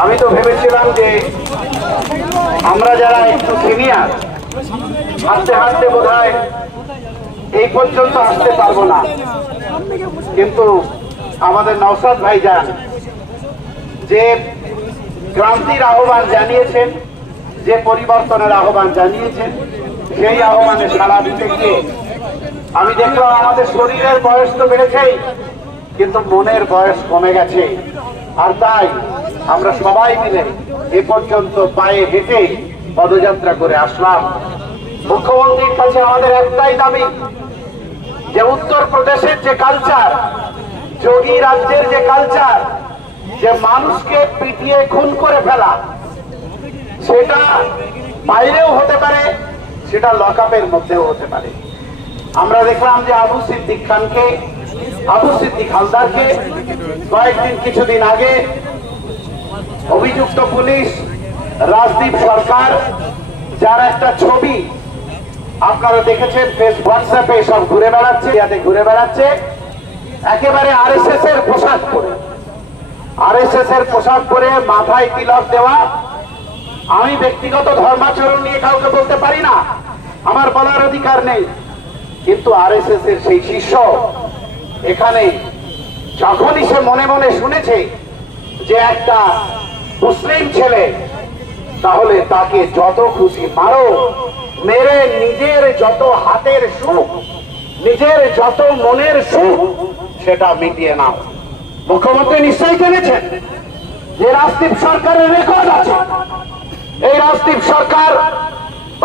আমি তো ভেবেছিলাম যে আমরা যারা একটু সিনিয়র হাঁটতে হাঁটতে বোধ এই পর্যন্ত আসতে পারব না। কিন্তু আমাদের নওসাদ ভাইজান যে ক্রান্তির আহ্বান জানিয়েছেন, যে পরিবর্তনের আহ্বান জানিয়েছেন, সেই আহ্বানে সাড়া দিতে গিয়ে আমি দেখলাম আমাদের শরীরের বয়স তো বেড়েছেই, কিন্তু মনের বয়স কমে গেছে। আর তাই আমরা সবাই মিলে এ পর্যন্ত পায়ে হেঁটে পদযাত্রা করে আসলাম। মুখ্যমন্ত্রীর কাছে আমাদের একটাই দাবি যে উত্তর প্রদেশের যে কালচার যোগী রাজ্যের যে কালচার যে মানুষকে পিটিয়ে খুন করে ফেলা, সেটা বাইরেও হতে পারে, সেটা লকআপের মধ্যেও হতে পারে। আমরা দেখলাম যে আবু সিদ্দিক খানকে আবু সিদ্দিক হালদারকে কয়েকদিন, কিছুদিন আগে অভিযুক্ত পুলিশ, রাজদীপ সরকার, যার একটা ছবি আপনারা দেখেছেন ফেস হোয়াটসঅ্যাপে সব ঘুরে বেড়াচ্ছে, ইয়াতে ঘুরে বেড়াচ্ছে। একেবারে আরএসএস এর পোশাক পরে। আরএসএস এর পোশাক পরে মাথায় তিলক দেওয়া। আমি ব্যক্তিগত ধর্মাচরণ নিয়ে কাউকে বলতে পারি না। আমার বলার অধিকার নেই। কিন্তু আরএসএস এর সেই শিষ্য এখানে যখনই সে মনে মনে শুনেছে যে একটা মুসলিম ছেলে, তাহলে তাকে যত খুশি মারো, মেরে নিজের যত হাতের সুখ, নিজের যত মনের সুখ, সেটা মিটিয়ে নাও। মুখ্যমন্ত্রী নিশ্চয়ই জেনেছেন যে রাজদীপ সরকারের রেকর্ড আছে। এই রাজদীপ সরকার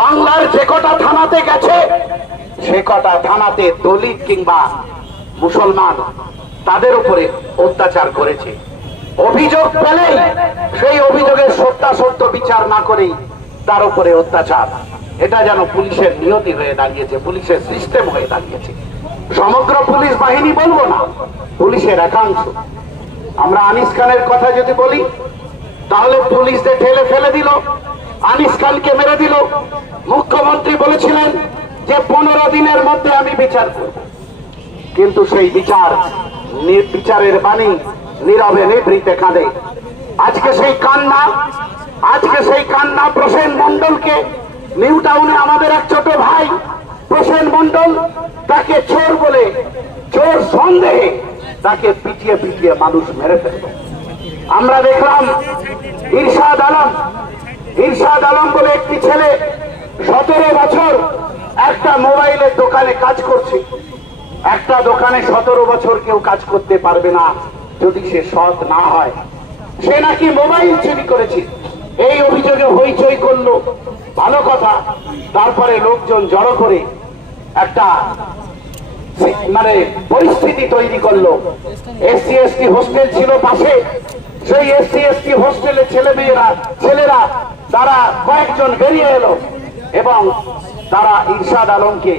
বাংলার যে কটা থানাতে গেছে, সে কটা থানাতে দলিত কিংবা মুসলমান তাদের উপরে অত্যাচার করেছে। অভিযোগ পেলেই সেই অভিযোগের সত্যাসত্য বিচার না করেই তার উপরে অত্যাচার। এটা যেন পুলিশের নিয়তি হয়ে দাঁড়িয়েছে, পুলিশের সিস্টেম হয়ে দাঁড়িয়েছে। সমগ্র পুলিশ বাহিনী বলব না, পুলিশের একাংশ। আমরা আনিস খানের কথা যদি বলি, তাহলে পুলিশদের ঠেলে ফেলে দিল, আনিস খানকে মেরে দিল। মুখ্যমন্ত্রী বলেছিলেন যে, পনেরো দিনের মধ্যে আমি বিচার করব। কিন্তু সেই বিচার বিচারের বাণী নীরবে নিভৃতে কাঁদে। আজকে সেই কান্না, আজকে সেই কান্না প্রসেন মন্ডলকে নিউ টাউনে আমাদের এক ছোট ভাই প্রসেন মন্ডল তাকে চোর বলে, চোর সন্দেহে তাকে পিটিয়ে পিটিয়ে মানুষ মেরে ফেলল। আমরা দেখলাম ইরশাদ আলম ইরশাদ আলম বলে একটি ছেলে সতেরো বছর একটা মোবাইলের দোকানে কাজ করছে। একটা দোকানে সতেরো বছর কেউ কাজ করতে পারবে না যদি সে সৎ না হয়। সে নাকি মোবাইল চুরি করেছে। এই অভিযোগে হইচই করল। ভালো কথা। তারপরে লোকজন জড়ো করে একটা মানে পরিস্থিতি তৈরি করল। এসসি, এসটি হোস্টেল ছিল পাশে। সেই এসসি, এসটি হোস্টেলে ছেলে মেয়েরা ছেলেরা, তারা কয়েকজন বেরিয়ে এলো এবং তারা ইরশাদ আলমকে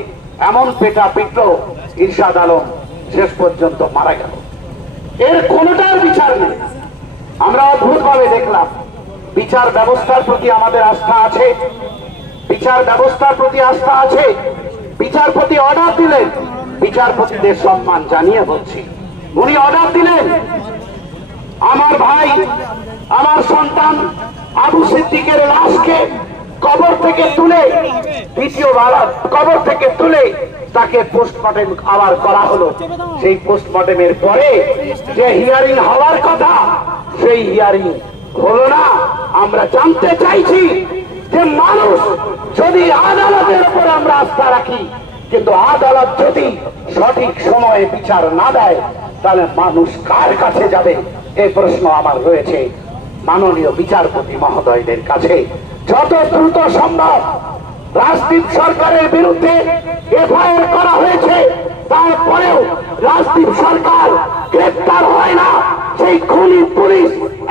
এমন পেটা পিটল ইরশাদ আলম শেষ পর্যন্ত মারা গেল। এর কোনটার বিচার নেই। আমরা অদ্ভুত ভাবে দেখলাম, বিচার ব্যবস্থার প্রতি আমাদের আস্থা আছে। বিচার ব্যবস্থার প্রতি আস্থা আছে। বিচারপতি অর্ডার দিলেন। বিচারপতিদের সম্মান জানিয়ে বলছি, উনি অর্ডার দিলেন। আমার ভাই, আমার সন্তান আবু সিদ্দিকের লাশকে কবর থেকে তুলে, দ্বিতীয়বার কবর থেকে তুলে তাকে পোস্টমর্টেম আবার করা হলো। সেই পোস্টমর্টেমের পরে যে হিয়ারিং হওয়ার কথা, সেই হিয়ারিং হলো না। আমরা জানতে চাইছি যে মানুষ যদি আদালতের উপর আমরা আস্থা রাখি, কিন্তু আদালত যদি সঠিক সময়ে বিচার না দেয়, তাহলে মানুষ কার কাছে যাবে? এই প্রশ্ন আমার রয়েছে। মাননীয় বিচারপতি মহোদয়দের কাছে। যত দ্রুত সম্ভব রাজদীপ সরকারের বিরুদ্ধে এফআইআর করা হয়েছে, তারপরেও রাজদীপ সরকার গ্রেপ্তার হয় না। সেই খুনি পুলিশ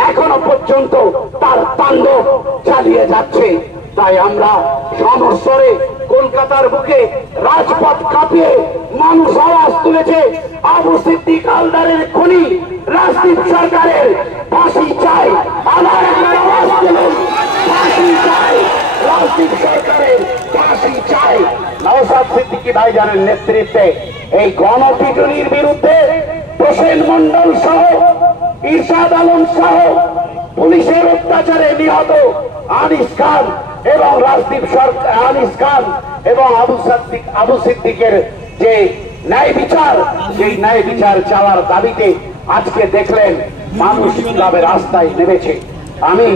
এখনও পর্যন্ত তার তাণ্ডব চালিয়ে যাচ্ছে। তাই আমরা সমস্বরে কলকাতার বুকে রাজপথ কাঁপিয়ে মানুষ আওয়াজ তুলেছে, আবু সিদ্দিক আলদারের খুনি রাজদীপ সরকারের ফাঁসি চাই। একবার আওয়াজ তুলুন, ফাঁসি চাই। রাজদীপ সরকারের ফাঁসি চাই। নওসাদ সিদ্দিকী ভাইজানের নেতৃত্বে এই গণপিটুনির বিরুদ্ধে প্রসেন মন্ডল সহ, ইরশাদ আলম সহ পুলিশের অত্যাচারে নিহত আনিস খান এবং রাজদীপ সরকার, আনিস খান এবং আবু সিদ্দিক, আবু সিদ্দিকের যে ন্যায় বিচার, সেই ন্যায় বিচার চাওয়ার দাবিতে আজকে দেখলেন মানুষ ক্লাবের রাস্তায় নেমেছে। আমি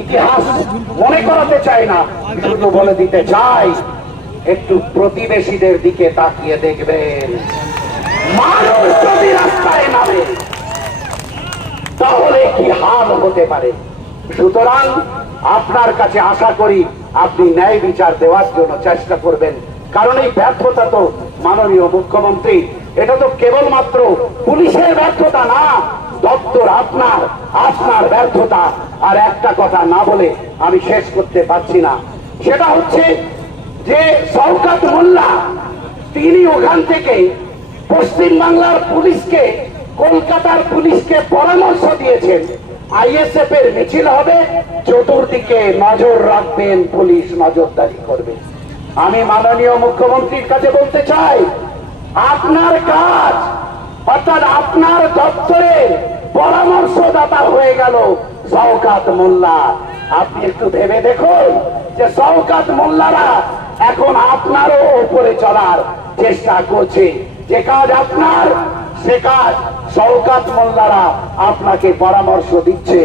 ইতিহাস মনে করাতে চাই না শুধু বলে দিতে চাই একটু প্রতিবেশীদের দিকে তাকিয়ে দেখবেন মানুষ যদি রাস্তায় নামে, তাহলে কি হাল হতে পারে? সুতরাং আপনার কাছে আশা করি আপনি ন্যায় বিচার দেওয়ার জন্য চেষ্টা করবেন। কারণ এই ব্যর্থতা তো মাননীয় মুখ্যমন্ত্রী, এটা তো কেবলমাত্র পুলিশের ব্যর্থতা না, দপ্তর আপনার আপনার ব্যর্থতা। আর একটা কথা না বলে আমি শেষ করতে পারছি না। সেটা হচ্ছে যে শওকাত মোল্লা, তিনি ওখান থেকে পশ্চিম বাংলার পুলিশকে, কলকাতার পুলিশকে পরামর্শ দিয়েছেন। আইএসএফ এর মিছিল হবে, চতুর্দিকে নজর রাখবেন, পুলিশ নজরদারি করবে। আমি মাননীয় মুখ্যমন্ত্রীর কাছে বলতে চাই, আপনার কাজ, অর্থাৎ আপনার দপ্তরের পরামর্শদাতা হয়ে গেল। শওকাত মোল্লা। আপনি একটু ভেবে দেখুন যে শওকাত মোল্লারা এখন আপনারও উপরে চলার চেষ্টা করছে। যে কাজ আপনার, সে কাজ শওকাত মোল্লারা আপনাকে পরামর্শ দিচ্ছে,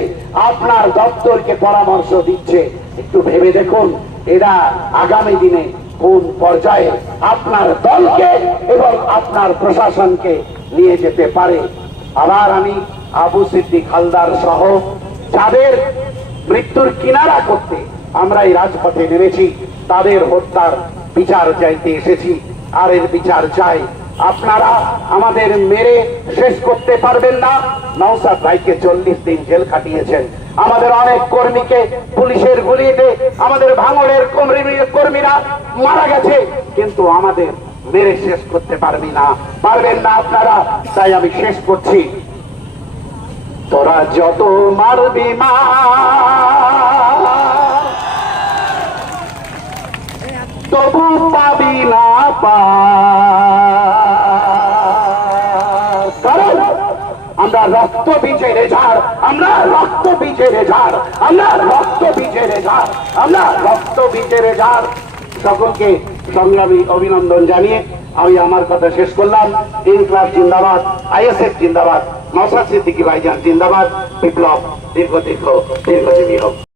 আপনার দপ্তরকে পরামর্শ দিচ্ছে। একটু ভেবে দেখুন এরা আগামী দিনে কোন পর্যায়ে আপনার দলকে এবং আপনার প্রশাসনকে নিয়ে যেতে পারে। আবার আমি আবু সিদ্দিক হালদার সহ যাদের মৃত্যুর কিনারা করতে আমরা এই রাজপথে নেমেছি, তাদের হত্যার বিচার চাইতে এসেছি। আর এর বিচার চাই। আপনারা আমাদের মেরে শেষ করতে পারবেন না। নৌসাদ ভাইকে চল্লিশ দিন জেল খাটিয়েছেন। আমাদের অনেক কর্মীকে পুলিশের গুলিতে, আমাদের কর্মী- কর্মীরা মারা গেছে। কিন্তু আমাদের মেরে শেষ করতে পারবি না। পারবেন না আপনারা। তাই আমি শেষ করছি। তোরা যত মারবি মা। তবু পাবি না পা। আমরা রক্ত ঝাড়, আমরা রক্ত বীজের ঝাড়, আমরা রক্ত ঝাড়, আমরা রক্ত বীজের ঝাড়। সকলকে সংগ্রামী অভিনন্দন জানিয়ে আমি আমার কথা শেষ করলাম। ইনকলাব জিন্দাবাদ আইএসএফ জিন্দাবাদ। নসাদ সিদ্দিকি ভাইজান জিন্দাবাদ বিপ্লব দীর্ঘ দীর্ঘ দীর্ঘজীবী হোক